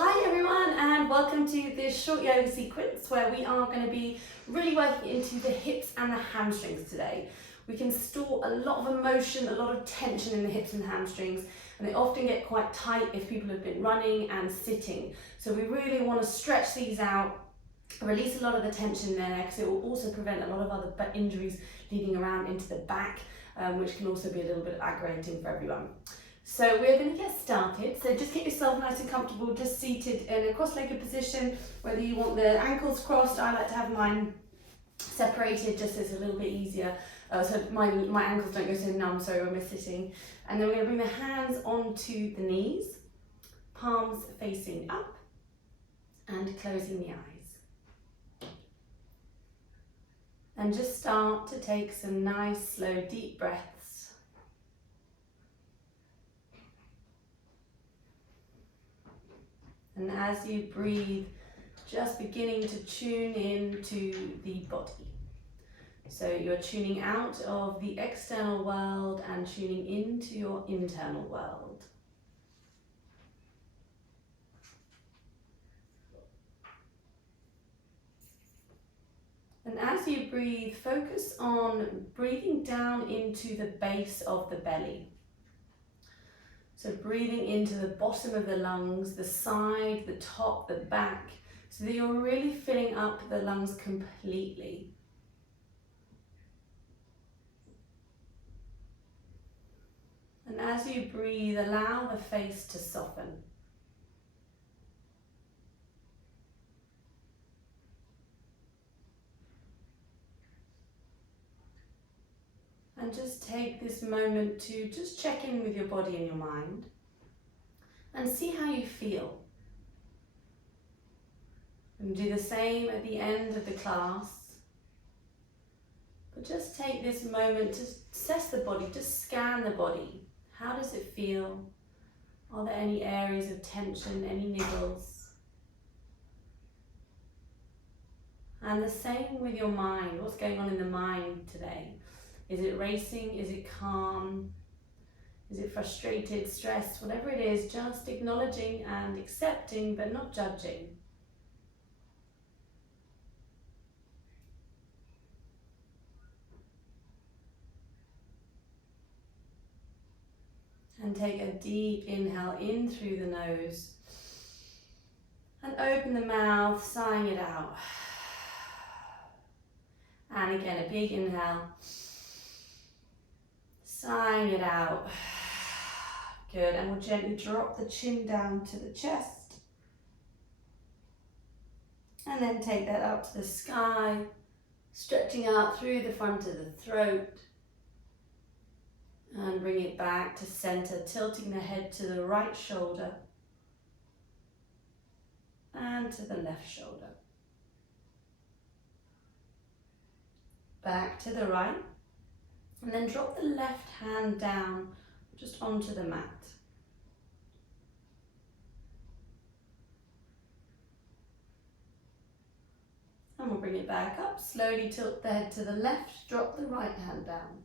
Hi everyone, and welcome to this short yoga sequence where we are going to be really working into the hips and the hamstrings today. We can store a lot of emotion, a lot of tension in the hips and hamstrings, and they often get quite tight if people have been running and sitting. So we really want to stretch these out, release a lot of the tension there, because it will also prevent a lot of other injuries leading around into the back, which can also be a little bit aggravating for everyone. So we're going to get started. So just get yourself nice and comfortable, just seated in a cross-legged position, whether you want the ankles crossed. I like to have mine separated just so it's a little bit easier. So my ankles don't go so numb, sorry, when we're sitting. And then we're going to bring the hands onto the knees, palms facing up and closing the eyes. And just start to take some nice, slow, deep breaths. And as you breathe, just beginning to tune into the body. So you're tuning out of the external world and tuning into your internal world. And as you breathe, focus on breathing down into the base of the belly. So breathing into the bottom of the lungs, the side, the top, the back, so that you're really filling up the lungs completely. And as you breathe, allow the face to soften. And just take this moment to just check in with your body and your mind and see how you feel. And do the same at the end of the class. But just take this moment to assess the body, just scan the body. How does it feel? Are there any areas of tension, any niggles? And the same with your mind. What's going on in the mind today? Is it racing? Is it calm? Is it frustrated, stressed? Whatever it is, just acknowledging and accepting, but not judging. And take a deep inhale in through the nose. And open the mouth, sighing it out. And again, a big inhale. Sighing it out. Good, and we'll gently drop the chin down to the chest. And then take that up to the sky, stretching out through the front of the throat. And bring it back to center, tilting the head to the right shoulder and to the left shoulder. Back to the right. And then drop the left hand down just onto the mat. And we'll bring it back up. Slowly tilt the head to the left, drop the right hand down.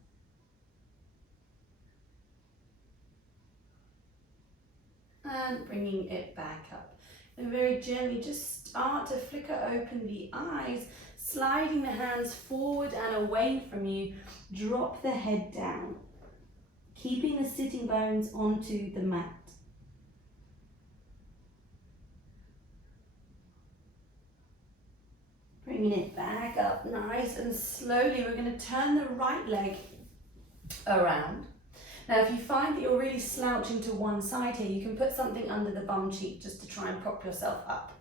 And bringing it back up. And very gently just start to flicker open the eyes, sliding the hands forward and away from you. Drop the head down, keeping the sitting bones onto the mat. Bringing it back up nice and slowly. We're going to turn the right leg around. Now, if you find that you're really slouching to one side here, you can put something under the bum cheek just to try and prop yourself up.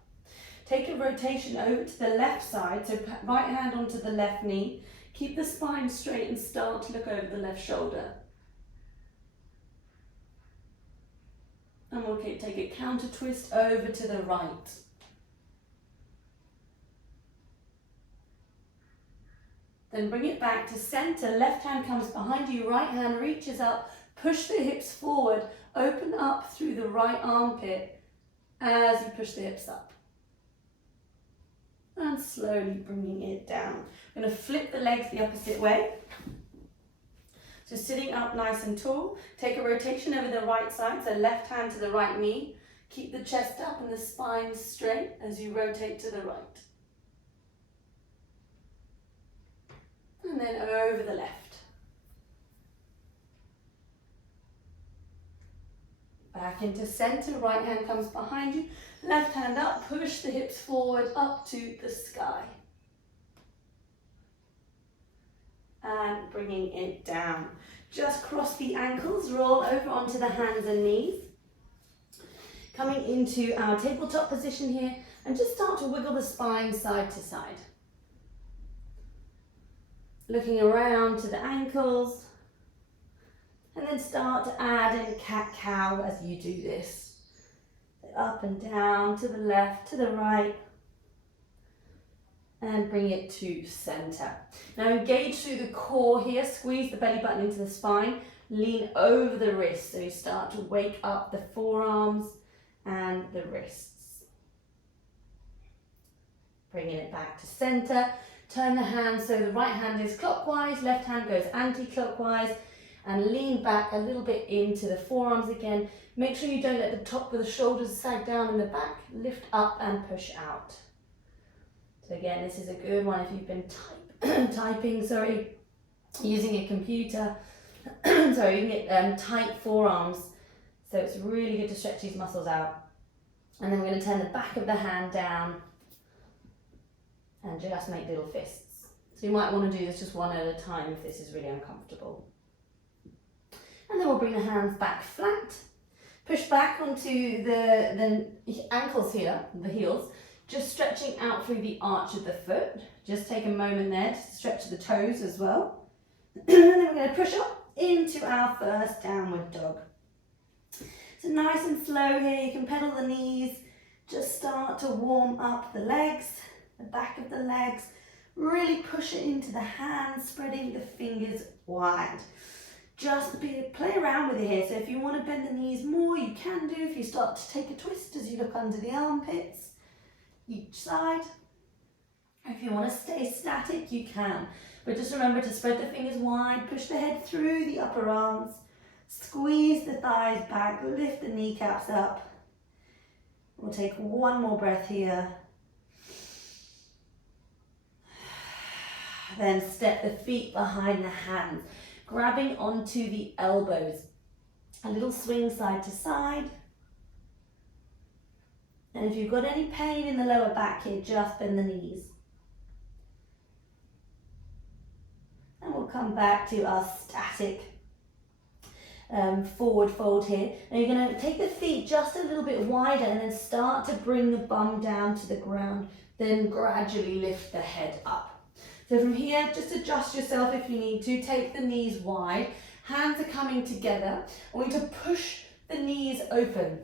Take a rotation over to the left side, so right hand onto the left knee. Keep the spine straight and start to look over the left shoulder. And we'll take a counter twist over to the right. Then bring it back to center. Left hand comes behind you, right hand reaches up, push the hips forward, open up through the right armpit as you push the hips up. And slowly bringing it down. I'm going to flip the legs the opposite way. So sitting up nice and tall, take a rotation over the right side, so left hand to the right knee. Keep the chest up and the spine straight as you rotate to the right. And then over the left. Back into center, right hand comes behind you, left hand up, push the hips forward up to the sky. And bringing it down. Just cross the ankles, roll over onto the hands and knees. Coming into our tabletop position here, and just start to wiggle the spine side to side. Looking around to the ankles, and then start to add in cat-cow as you do this. Up and down, to the left, to the right, and bring it to center. Now engage through the core here, squeeze the belly button into the spine, lean over the wrists, so you start to wake up the forearms and the wrists. Bringing it back to center, turn the hands so the right hand is clockwise, left hand goes anti-clockwise, and lean back a little bit into the forearms again. Make sure you don't let the top of the shoulders sag down in the back, lift up and push out. So again, this is a good one if you've been typing, using a computer. You can get tight forearms. So it's really good to stretch these muscles out. And then we're going to turn the back of the hand down and just make little fists. So you might want to do this just one at a time if this is really uncomfortable. And then we'll bring the hands back flat. Push back onto the ankles here, the heels, just stretching out through the arch of the foot. Just take a moment there to stretch the toes as well. And then we're going to push up into our first downward dog. So nice and slow here, you can pedal the knees, just start to warm up the legs, the back of the legs, really push it into the hands, spreading the fingers wide. Just play around with it here, so if you want to bend the knees more, you can do. If you start to take a twist as you look under the armpits, each side. If you want to stay static, you can. But just remember to spread the fingers wide, push the head through the upper arms, squeeze the thighs back, lift the kneecaps up. We'll take one more breath here. Then step the feet behind the hands, grabbing onto the elbows. A little swing side to side. And if you've got any pain in the lower back here, just bend the knees. And we'll come back to our static forward fold here. Now you're going to take the feet just a little bit wider and then start to bring the bum down to the ground. Then gradually lift the head up. So from here, just adjust yourself if you need to. Take the knees wide. Hands are coming together. I want you to push the knees open.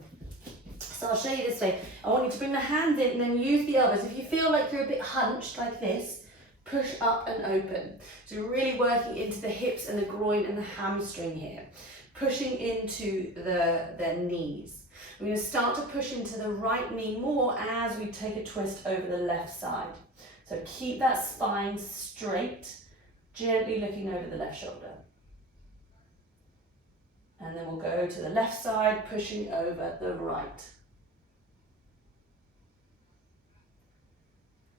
So I'll show you this way. I want you to bring the hands in and then use the elbows. If you feel like you're a bit hunched like this, push up and open. So you're really working into the hips and the groin and the hamstring here. Pushing into the knees. We're going to start to push into the right knee more as we take a twist over the left side. So keep that spine straight, gently looking over the left shoulder. And then we'll go to the left side, pushing over the right.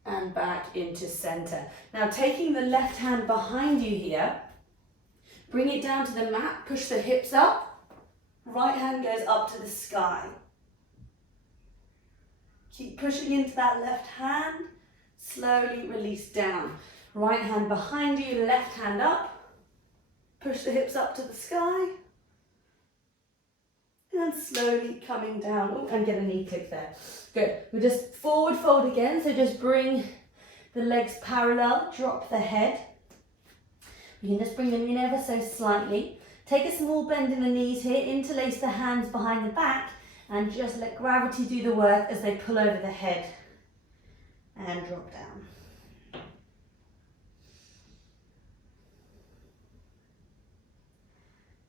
And back into center. Now taking the left hand behind you here, bring it down to the mat, push the hips up, right hand goes up to the sky. Keep pushing into that left hand, slowly release down. Right hand behind you, left hand up, push the hips up to the sky, and slowly coming down. Oh, and get a knee click there. Good. We'll just forward fold again, so just bring the legs parallel, drop the head. You can just bring them in ever so slightly. Take a small bend in the knees here, interlace the hands behind the back, and just let gravity do the work as they pull over the head and drop down.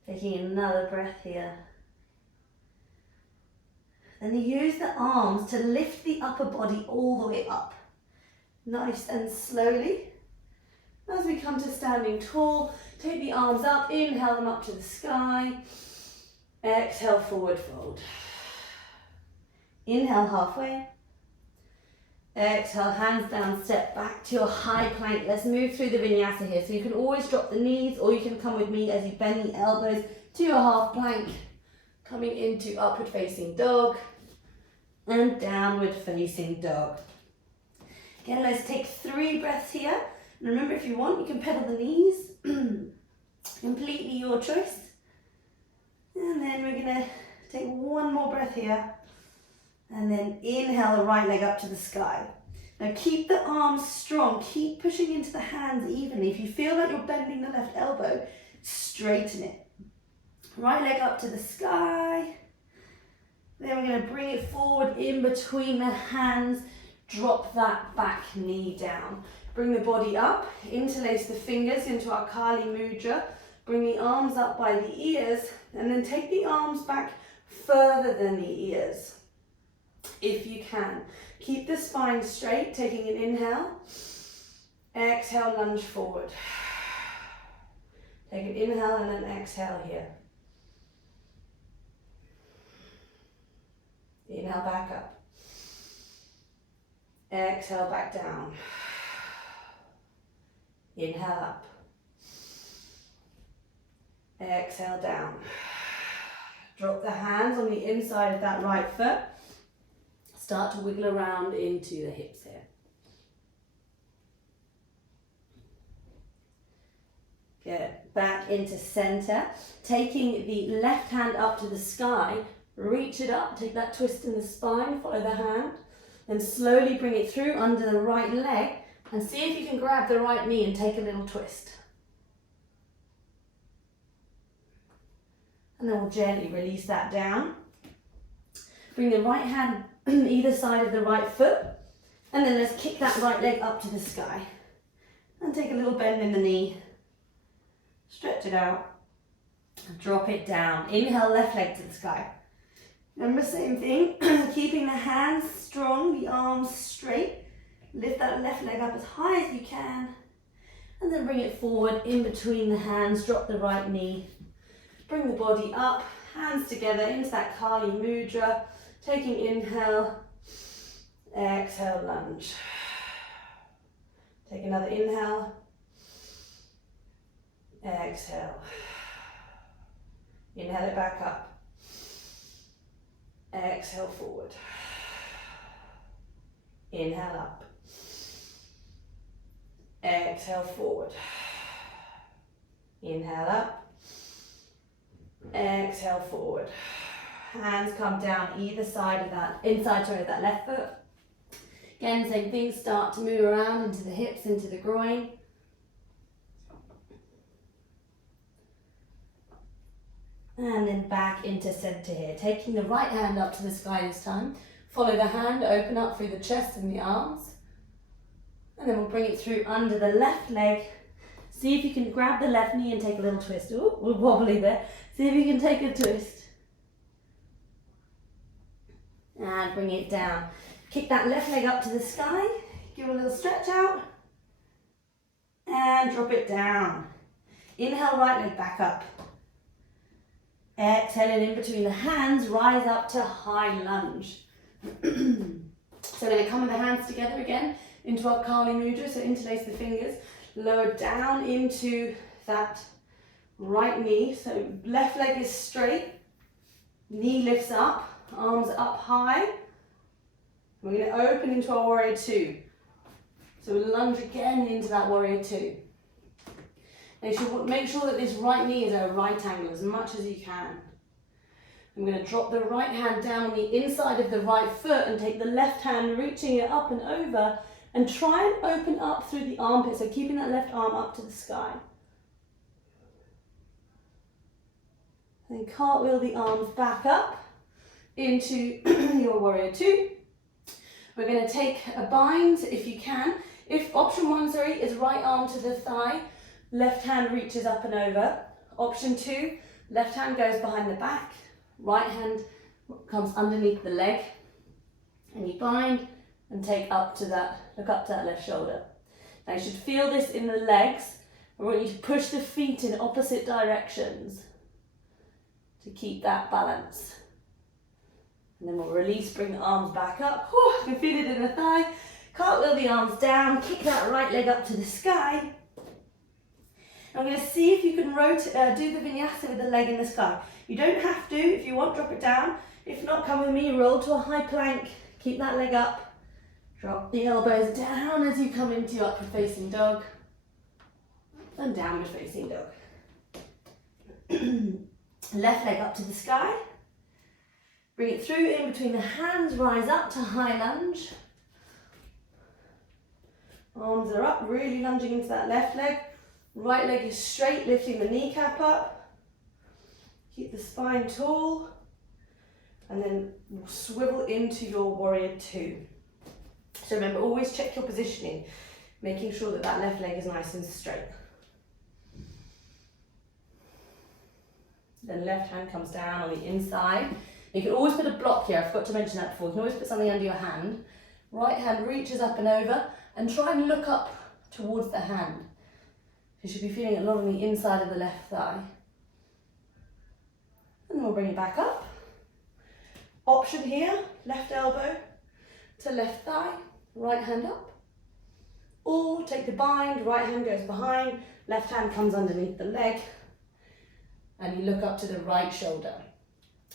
Taking another breath here. Then you use the arms to lift the upper body all the way up. Nice and slowly. As we come to standing tall, take the arms up, inhale them up to the sky. Exhale, forward fold. Inhale halfway. Exhale, hands down, step back to your high plank. Let's move through the vinyasa here. So you can always drop the knees, or you can come with me as you bend the elbows to your half plank. Coming into upward facing dog and downward facing dog. Again, let's take 3 breaths here. And remember, if you want, you can pedal the knees. Completely your choice. And then we're gonna take 1 more breath here. And then inhale the right leg up to the sky. Now keep the arms strong. Keep pushing into the hands evenly. If you feel like you're bending the left elbow, straighten it. Right leg up to the sky. Then we're going to bring it forward in between the hands. Drop that back knee down. Bring the body up. Interlace the fingers into our Kali Mudra. Bring the arms up by the ears. And then take the arms back further than the ears, if you can. Keep the spine straight, taking an inhale. Exhale, lunge forward. Take an inhale and an exhale here. Inhale back up. Exhale back down. Inhale up. Exhale down. Drop the hands on the inside of that right foot. Start to wiggle around into the hips here. Good. Back into center. Taking the left hand up to the sky. Reach it up. Take that twist in the spine. Follow the hand. Then slowly bring it through under the right leg. And see if you can grab the right knee and take a little twist. And then we'll gently release that down. Bring the right hand either side of the right foot. And then let's kick that right leg up to the sky. And take a little bend in the knee. Stretch it out. Drop it down. Inhale, left leg to the sky. Remember, same thing. Keeping the hands strong, the arms straight. Lift that left leg up as high as you can. And then bring it forward in between the hands. Drop the right knee. Bring the body up. Hands together into that Kali Mudra. Taking inhale. Exhale, lunge. Take another inhale. Exhale. Inhale it back up. Exhale forward. Inhale up. Exhale forward. Inhale up. Exhale forward. Hands come down either side of that, inside of that left foot. Again, same thing, start to move around into the hips, into the groin. And then back into center here. Taking the right hand up to the sky this time. Follow the hand, open up through the chest and the arms. And then we'll bring it through under the left leg. See if you can grab the left knee and take a little twist. Ooh, we're wobbly there. See if you can take a twist. And bring it down. Kick that left leg up to the sky. Give it a little stretch out. And drop it down. Inhale, right leg back up. Exhaling in between the hands, rise up to high lunge. So we're going to come with the hands together again into our Kali Mudra. So interlace the fingers, lower down into that right knee. So left leg is straight, knee lifts up, arms up high. We're going to open into our warrior two. So we'll lunge again into that warrior two. Make sure that this right knee is at a right angle as much as you can. I'm going to drop the right hand down on the inside of the right foot and take the left hand, reaching it up and over, and try and open up through the armpit, so keeping that left arm up to the sky. And then cartwheel the arms back up into your warrior two. We're going to take a bind if you can. If option one, is right arm to the thigh, left hand reaches up and over. Option two, left hand goes behind the back, right hand comes underneath the leg, and you bind and take up to that, look up to that left shoulder. Now you should feel this in the legs. I want you to push the feet in opposite directions to keep that balance. And then we'll release, bring the arms back up. Whew, I can feel it in the thigh. Cartwheel the arms down, kick that right leg up to the sky. I'm going to see if you can do the vinyasa with the leg in the sky. You don't have to. If you want, drop it down. If not, come with me, roll to a high plank. Keep that leg up. Drop the elbows down as you come into upward facing dog. And downward facing dog. Left leg up to the sky. Bring it through in between the hands, rise up to high lunge. Arms are up, really lunging into that left leg. Right leg is straight, lifting the kneecap up. Keep the spine tall. And then swivel into your warrior two. So remember, always check your positioning, making sure that that left leg is nice and straight. Then left hand comes down on the inside. You can always put a block here, I forgot to mention that before. You can always put something under your hand. Right hand reaches up and over, and try and look up towards the hand. You should be feeling a lot on the inside of the left thigh. And then we'll bring it back up. Option here, left elbow to left thigh, right hand up. Or take the bind, right hand goes behind, left hand comes underneath the leg, and you look up to the right shoulder.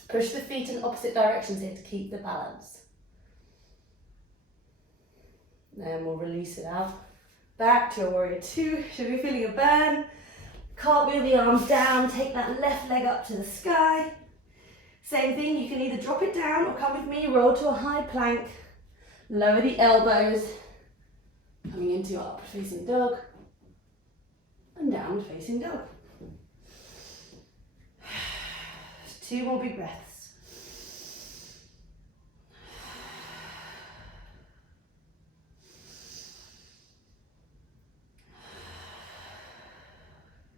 Push the feet in opposite directions here to keep the balance. Then we'll release it out. Back to your warrior two. Should be feeling a burn. Cartwheel the arms down. Take that left leg up to the sky. Same thing, you can either drop it down or come with me, roll to a high plank. Lower the elbows. Coming into your upward facing dog. And downward facing dog. 2 more big breaths.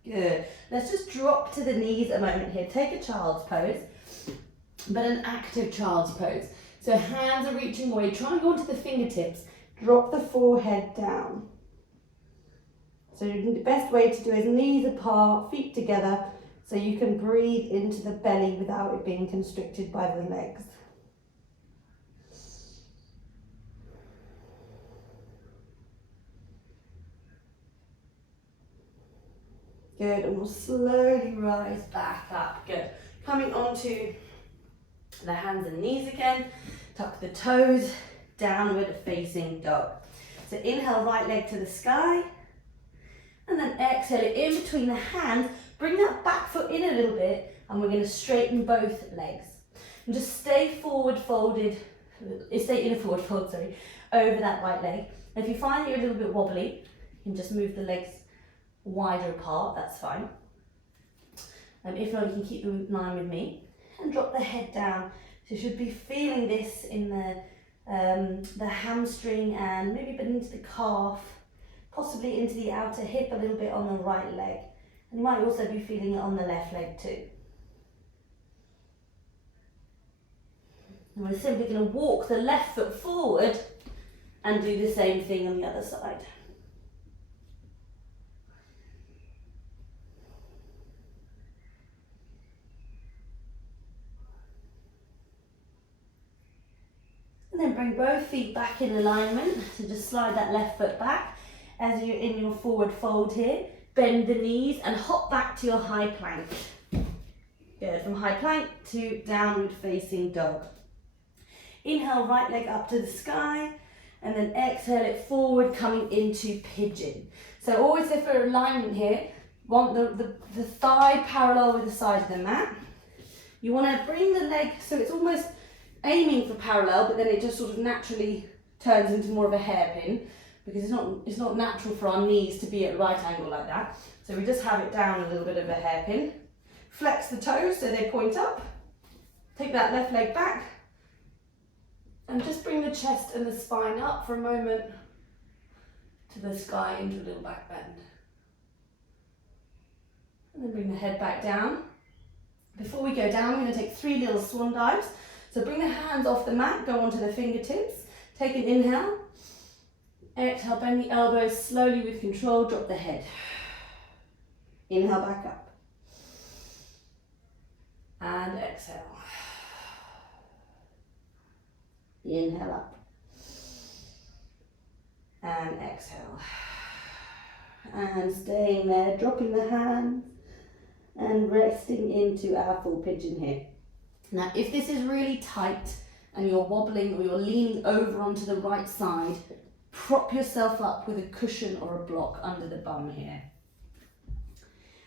Good. Let's just drop to the knees a moment here. Take a child's pose, but an active child's pose. So hands are reaching away. Try and go onto the fingertips. Drop the forehead down. So the best way to do is knees apart, feet together, so you can breathe into the belly without it being constricted by the legs. Good, and we'll slowly rise back up. Good. Coming onto the hands and knees again. Tuck the toes, downward facing dog. So inhale, right leg to the sky. And then exhale it in between the hands. Bring that back foot in a little bit, and we're going to straighten both legs. And just stay forward folded, stay in a forward fold, sorry, over that right leg. And if you find that you're a little bit wobbly, you can just move the legs wider apart, that's fine. If not, you can keep them in line with me. And drop the head down. So you should be feeling this in the hamstring and maybe a bit into the calf, possibly into the outer hip a little bit on the right leg. And you might also be feeling it on the left leg too. And we're simply going to walk the left foot forward and do the same thing on the other side. And then bring both feet back in alignment. So just slide that left foot back as you're in your forward fold here. Bend the knees and hop back to your high plank. Good, from high plank to downward facing dog. Inhale, right leg up to the sky, and then exhale it forward, coming into pigeon. So always go for alignment here. Want the thigh parallel with the side of the mat. You want to bring the leg so it's almost aiming for parallel, but then it just sort of naturally turns into more of a hairpin, because it's not natural for our knees to be at right angle like that. So we just have it down a little bit of a hairpin. Flex the toes so they point up. Take that left leg back. And just bring the chest and the spine up for a moment to the sky into a little back bend. And then bring the head back down. Before we go down, we're going to take 3 little swan dives. So bring the hands off the mat, go onto the fingertips. Take an inhale. Exhale, bend the elbows slowly with control, drop the head. Inhale back up. And exhale. Inhale up. And exhale. And staying there, dropping the hands and resting into our full pigeon here. Now, if this is really tight and you're wobbling or you're leaning over onto the right side, prop yourself up with a cushion or a block under the bum here.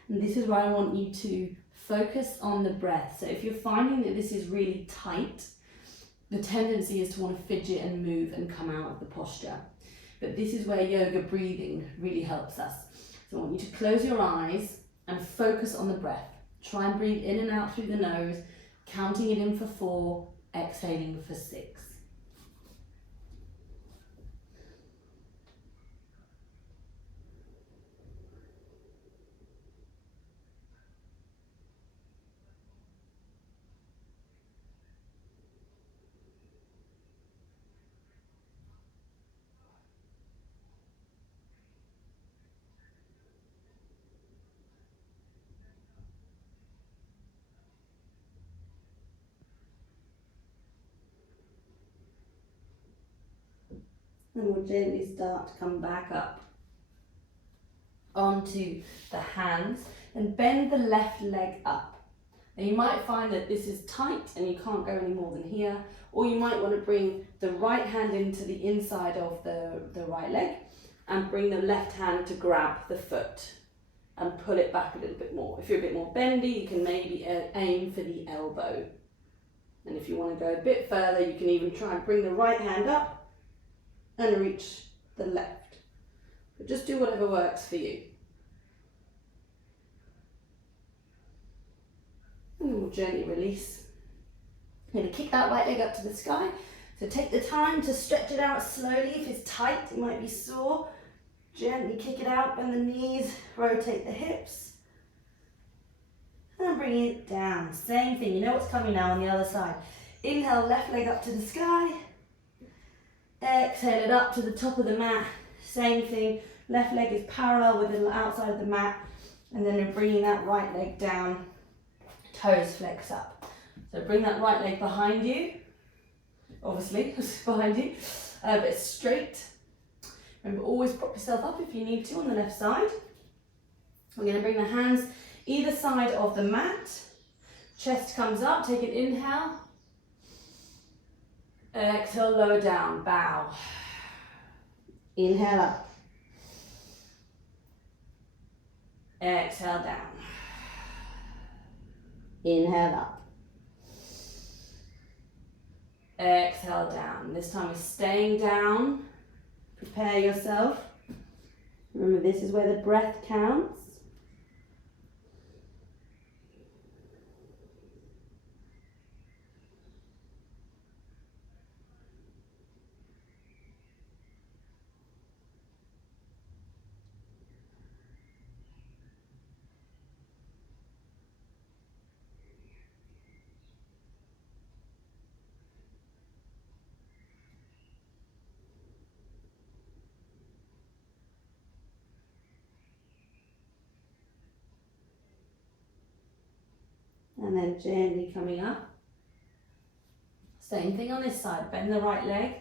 And this is where I want you to focus on the breath. So if you're finding that this is really tight, the tendency is to want to fidget and move and come out of the posture. But this is where yoga breathing really helps us. So I want you to close your eyes and focus on the breath. Try and breathe in and out through the nose, counting it in for 4, exhaling for 6. And we'll gently start to come back up onto the hands and bend the left leg up. And you might find that this is tight and you can't go any more than here, or you might want to bring the right hand into the inside of the right leg and bring the left hand to grab the foot and pull it back a little bit more. If you're a bit more bendy, you can maybe aim for the elbow. And if you want to go a bit further, you can even try and bring the right hand up and reach the left. But just do whatever works for you. And we'll gently release. I'm going to kick that right leg up to the sky. So take the time to stretch it out slowly. If it's tight, it might be sore. Gently kick it out, bend the knees, rotate the hips. And bring it down. Same thing, you know what's coming now on the other side. Inhale, left leg up to the sky. Exhale it up to the top of the mat. Same thing, left leg is parallel with the outside of the mat. And then we're bringing that right leg down, toes flex up. So bring that right leg behind you. Obviously, it's behind you, but straight. Remember, always prop yourself up if you need to on the left side. We're going to bring the hands either side of the mat. Chest comes up, take an inhale. Exhale, lower down, bow. Inhale up. Exhale down. Inhale up. Exhale down. This time we're staying down. Prepare yourself. Remember, this is where the breath counts. And then gently coming up. Same thing on this side, bend the right leg.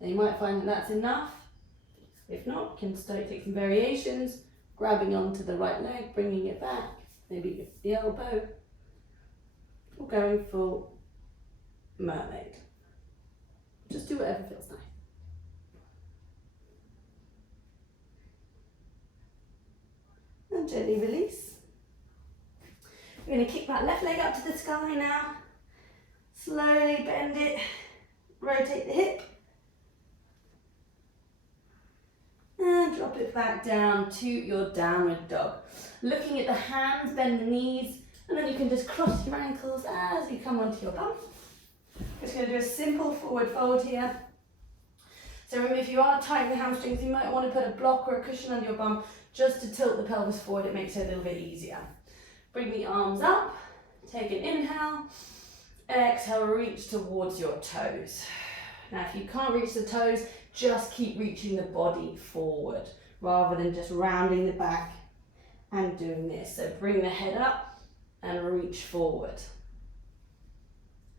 And you might find that that's enough. If not, you can start take some variations, grabbing onto the right leg, bringing it back, maybe the elbow, or going full mermaid. Just do whatever feels nice. And gently release. We're going to kick that left leg up to the sky now. Slowly bend it, rotate the hip. And drop it back down to your downward dog. Looking at the hands, bend the knees, and then you can just cross your ankles as you come onto your bum. Just going to do a simple forward fold here. So remember, if you are tight in the hamstrings, you might want to put a block or a cushion under your bum just to tilt the pelvis forward. It makes it a little bit easier. Bring the arms up, take an inhale, exhale, reach towards your toes. Now if you can't reach the toes, just keep reaching the body forward rather than just rounding the back and doing this. So bring the head up and reach forward.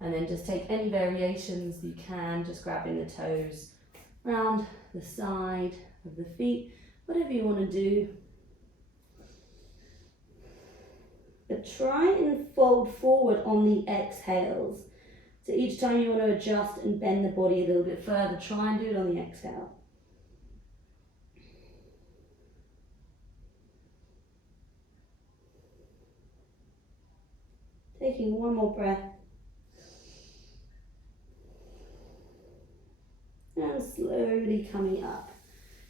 And then just take any variations you can, just grabbing the toes round the side of the feet, whatever you want to do. But try and fold forward on the exhales. So each time you want to adjust and bend the body a little bit further, try and do it on the exhale. Taking one more breath. And slowly coming up.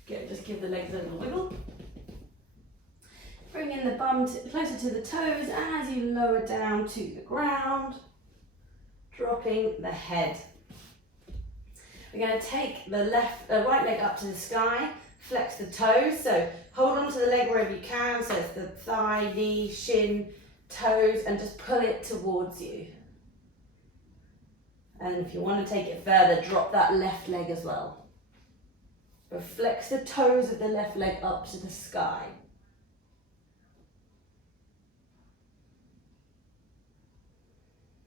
Good, just give the legs a little wiggle. Bring in the bum closer to the toes as you lower down to the ground, dropping the head. We're going to take the right leg up to the sky, flex the toes, so hold on to the leg wherever you can, so it's the thigh, knee, shin, toes, and just pull it towards you. And if you want to take it further, drop that left leg as well. But flex the toes of the left leg up to the sky.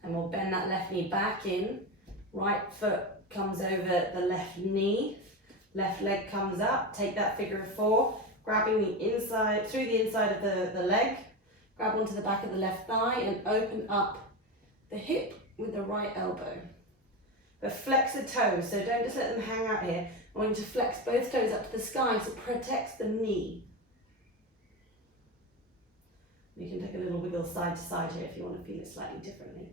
And we'll bend that left knee back in. Right foot comes over the left knee. Left leg comes up. Take that figure of four, grabbing the inside, through the inside of the leg. Grab onto the back of the left thigh and open up the hip with the right elbow. But flex the toes, so don't just let them hang out here. I want you to flex both toes up to the sky so it protects the knee. You can take a little wiggle side to side here if you want to feel it slightly differently.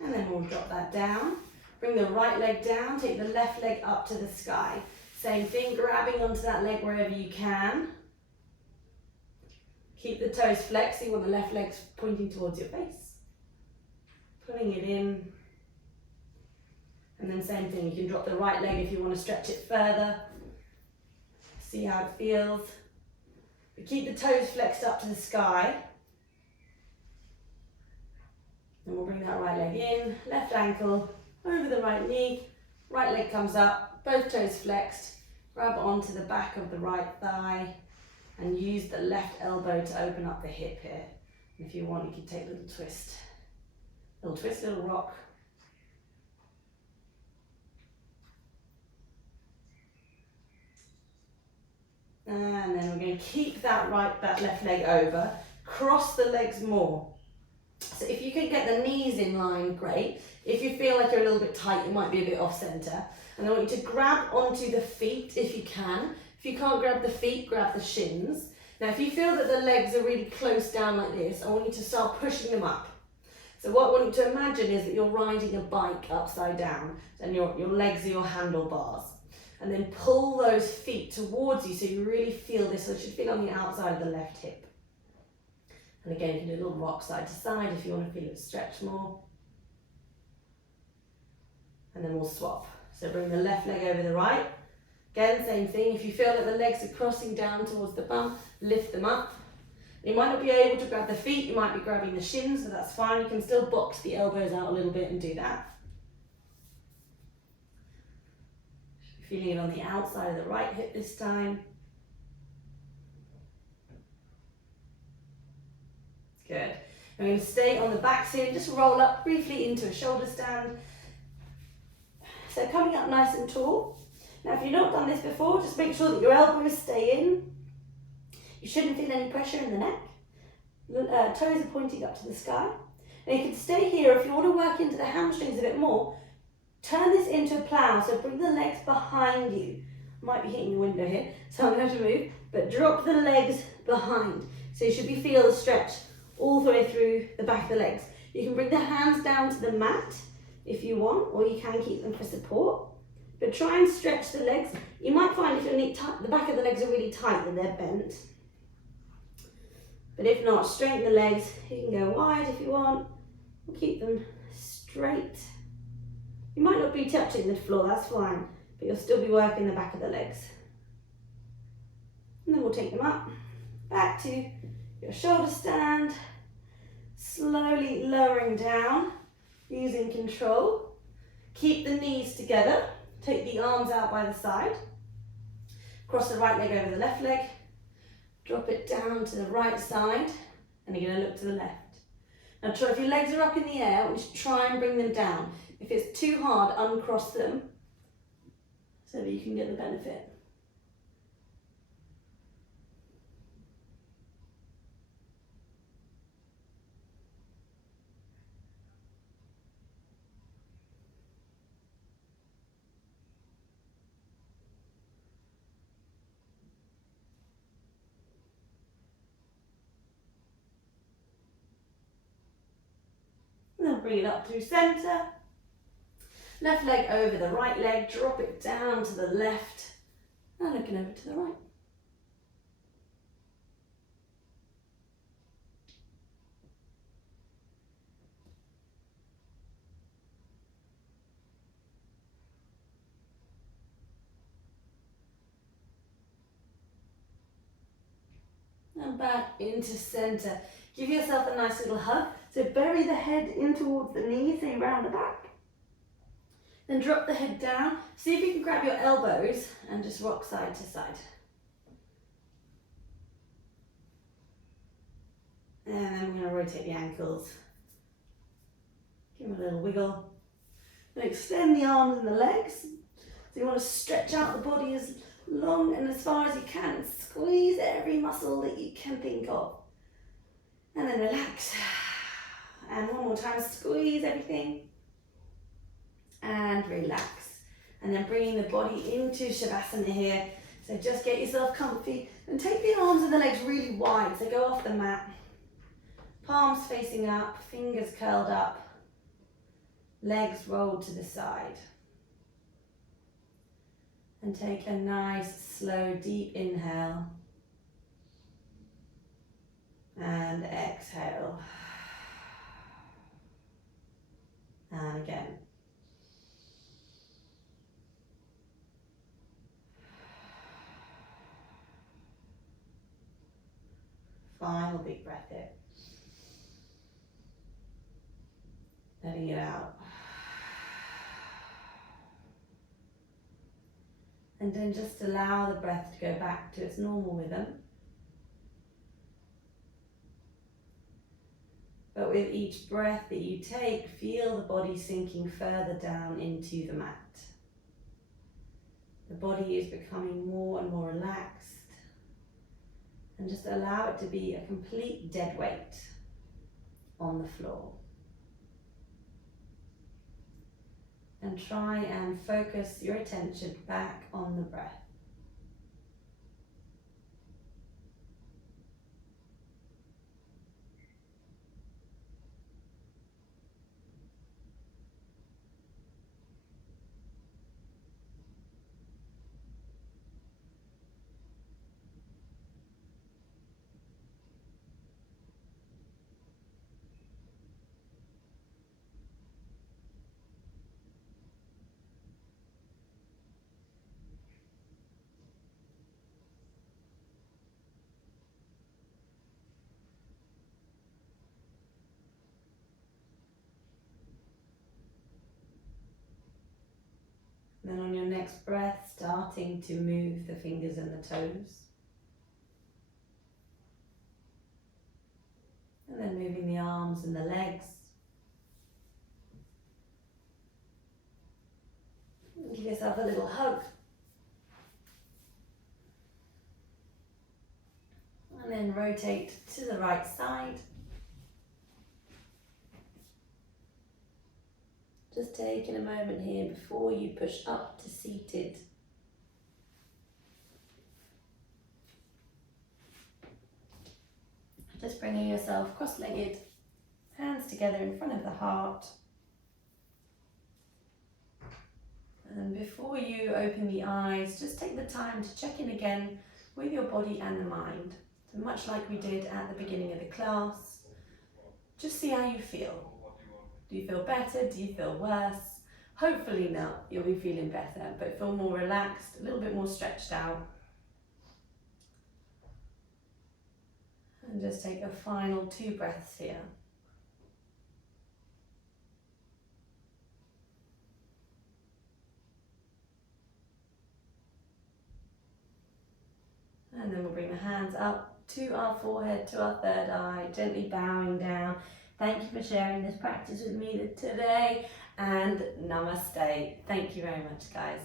And then we'll drop that down. Bring the right leg down, take the left leg up to the sky. Same thing, grabbing onto that leg wherever you can. Keep the toes flexed, you want the left leg pointing towards your face. Pulling it in. And then same thing, you can drop the right leg if you want to stretch it further. See how it feels. But keep the toes flexed up to the sky. And we'll bring that right leg in, left ankle over the right knee, right leg comes up, both toes flexed, grab onto the back of the right thigh and use the left elbow to open up the hip here. And if you want, you can take a little twist, little rock. And then we're going to keep that left leg over, cross the legs more. So if you can get the knees in line, great. If you feel like you're a little bit tight, you might be a bit off center. And I want you to grab onto the feet if you can. If you can't grab the feet, grab the shins. Now if you feel that the legs are really close down like this, I want you to start pushing them up. So what I want you to imagine is that you're riding a bike upside down and your legs are your handlebars. And then pull those feet towards you so you really feel this, so it should feel on the outside of the left hip. And again, you can do a little rock side to side if you want to feel it stretch more. And then we'll swap. So bring the left leg over the right. Again, same thing. If you feel that the legs are crossing down towards the bum, lift them up. You might not be able to grab the feet, you might be grabbing the shins, so that's fine. You can still box the elbows out a little bit and do that. Feeling it on the outside of the right hip this time. Good. I'm going to stay on the backs here, just roll up briefly into a shoulder stand. So coming up nice and tall. Now if you've not done this before, just make sure that your elbows stay in. You shouldn't feel any pressure in the neck. Toes are pointing up to the sky. And you can stay here if you want to work into the hamstrings a bit more. Turn this into a plow, so bring the legs behind you. I might be hitting the window here, so I'm going to have to move, but drop the legs behind. So you should feel the stretch all the way through the back of the legs. You can bring the hands down to the mat if you want, or you can keep them for support. But try and stretch the legs. You might find if your the back of the legs are really tight that they're bent. But if not, straighten the legs. You can go wide if you want, or keep them straight. You might not be touching the floor, that's fine, but you'll still be working the back of the legs. And then we'll take them up, back to your shoulder stand, slowly lowering down, using control. Keep the knees together, take the arms out by the side, cross the right leg over the left leg, Drop it down to the right side, and you're going to look to the left. Now try, if your legs are up in the air, just try and bring them down. If it's too hard, uncross them so that you can get the benefit. And then bring it up through centre. Left leg over the right leg, drop it down to the left, and looking over to the right. And back into centre. Give yourself a nice little hug. So bury the head in towards the knees, so you're round the back. Then drop the head down. See if you can grab your elbows and just rock side to side. And then we're going to rotate the ankles. Give them a little wiggle. And extend the arms and the legs. So you want to stretch out the body as long and as far as you can and squeeze every muscle that you can think of. And then relax. And one more time, squeeze everything. And relax. And then bringing the body into Shavasana here. So just get yourself comfy and take the arms and the legs really wide. So go off the mat. Palms facing up, fingers curled up. Legs rolled to the side. And take a nice, slow, deep inhale. And exhale. And again. Final big breath in. Letting it out. And then just allow the breath to go back to its normal rhythm. But with each breath that you take, feel the body sinking further down into the mat. The body is becoming more and more relaxed. And just allow it to be a complete dead weight on the floor. And try and focus your attention back on the breath. Then on your next breath, starting to move the fingers and the toes. And then moving the arms and the legs. And give yourself a little hug. And then rotate to the right side. Just taking a moment here before you push up to seated. Just bringing yourself cross-legged, hands together in front of the heart. And before you open the eyes, just take the time to check in again with your body and the mind. So much like we did at the beginning of the class, just see how you feel. Do you feel better? Do you feel worse? Hopefully not, you'll be feeling better, but feel more relaxed, a little bit more stretched out. And just take a final 2 breaths here. And then we'll bring the hands up to our forehead, to our third eye, gently bowing down. Thank you for sharing this practice with me today, and namaste. Thank you very much, guys.